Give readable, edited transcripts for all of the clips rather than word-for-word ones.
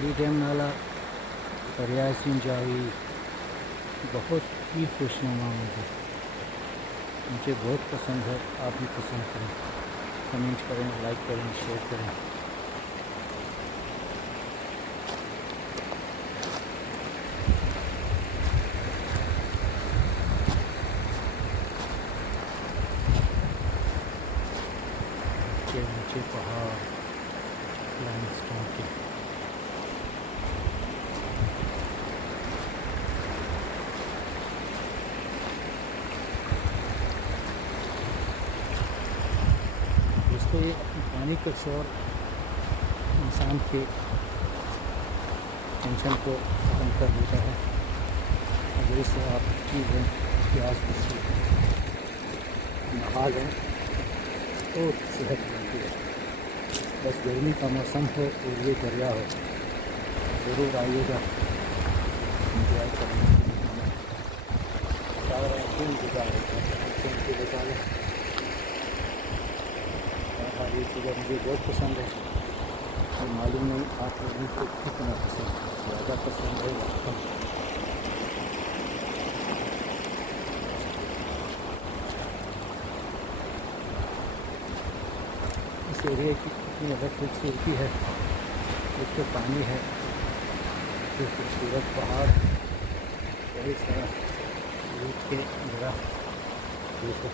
پہاڑی ڈیم نالا دریائے سنجاوی بہت ہی خوشنما مجھے بہت پسند ہے. آپ بھی پسند کریں, کمنٹ کریں, لائک کریں, شیئر کریں. کے نیچے پہاڑ لائم اسٹون کے. دوستو یہ پانی کا شور انسان کے ٹینشن کو ختم کر دیتا ہے. اگر اسے آپ چیزیں پیاس بچی نہا لیں تو صحت ملتی ہے. بس گرمی کا موسم ہو اور یہ دریا ہو, ضرور آئیے گا, انجوائے کریں گے. سارا دن گزارے گا کے بتا لیں. یہ جگہ مجھے بہت پسند ہے. اور معلوم نہیں آپ لوگوں کو کتنا پسند ہے, زیادہ پسند ہے یا کم. اس ایریے کی اتنی الگ خوبصورتی ہے. ایک تو پانی ہے, پھر خوبصورت پہاڑ, بڑے سارا روٹ کے درخت, دیکھو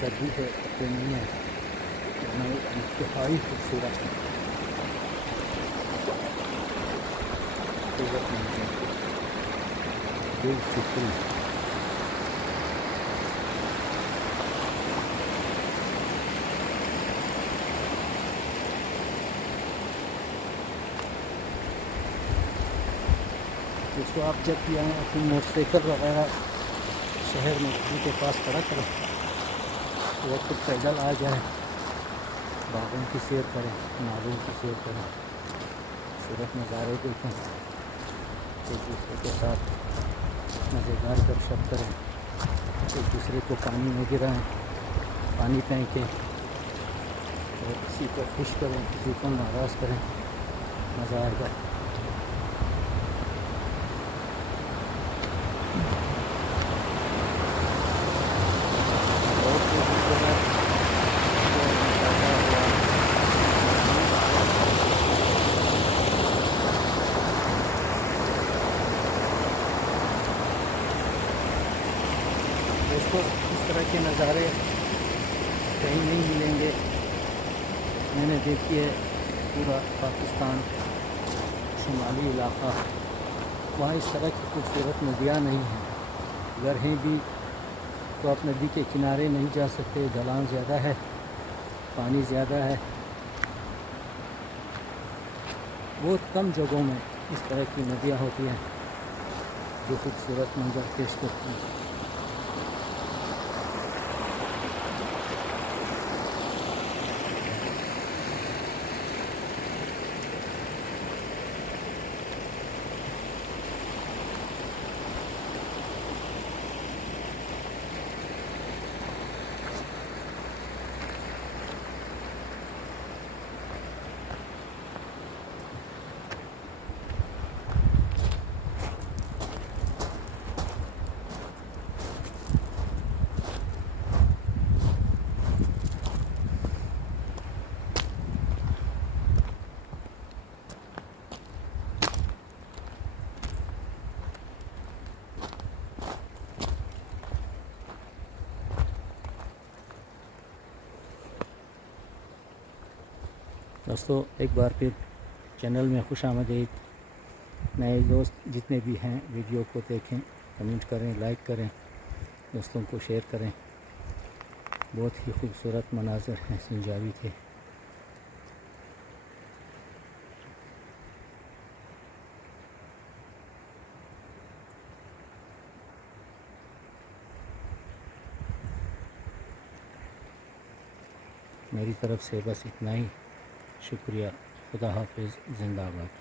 سردی ہے پتے نہیں ہے, انتہائی خوبصورت ہے. خوبصورت منظر بیوٹیفل. دوستو آپ جب بھی آئیں اپنی موٹر سائیکل وغیرہ شہر میں گھر کے پاس کھڑا کریں, وہ خود پیدل آ جائیں, باغوں کی سیر کریں, نالوں کی سیر کریں, خوبصورت نظارے دیکھیں, ایک دوسرے کے ساتھ مزیدار گپ شپ کریں, ایک دوسرے کو پانی میں گرائیں, پانی پھینکیں, اور کسی کو خوش کریں, کسی کو ناراض کریں, مزہ آئے گا. دوستو اس طرح کے نظارے کہیں نہیں ملیں گے. میں نے دیکھی ہے پورا پاکستان, شمالی علاقہ, وہاں اس طرح کی خوبصورت ندیاں نہیں ہیں. اگر ہیں بھی تو آپ ندی کے کنارے نہیں جا سکتے, ڈھلان زیادہ ہے, پانی زیادہ ہے. بہت کم جگہوں میں اس طرح کی ندیاں ہوتی ہیں جو خوبصورت منظر پیش کرتی ہیں. دوستو ایک بار پھر چینل میں خوش آمدید. نئے دوست جتنے بھی ہیں ویڈیو کو دیکھیں, کمنٹ کریں, لائک کریں, دوستوں کو شیئر کریں. بہت ہی خوبصورت مناظر ہیں سنجاوی کے. میری طرف سے بس اتنا ہی. شکریہ. خدا حافظ. زندہ باد.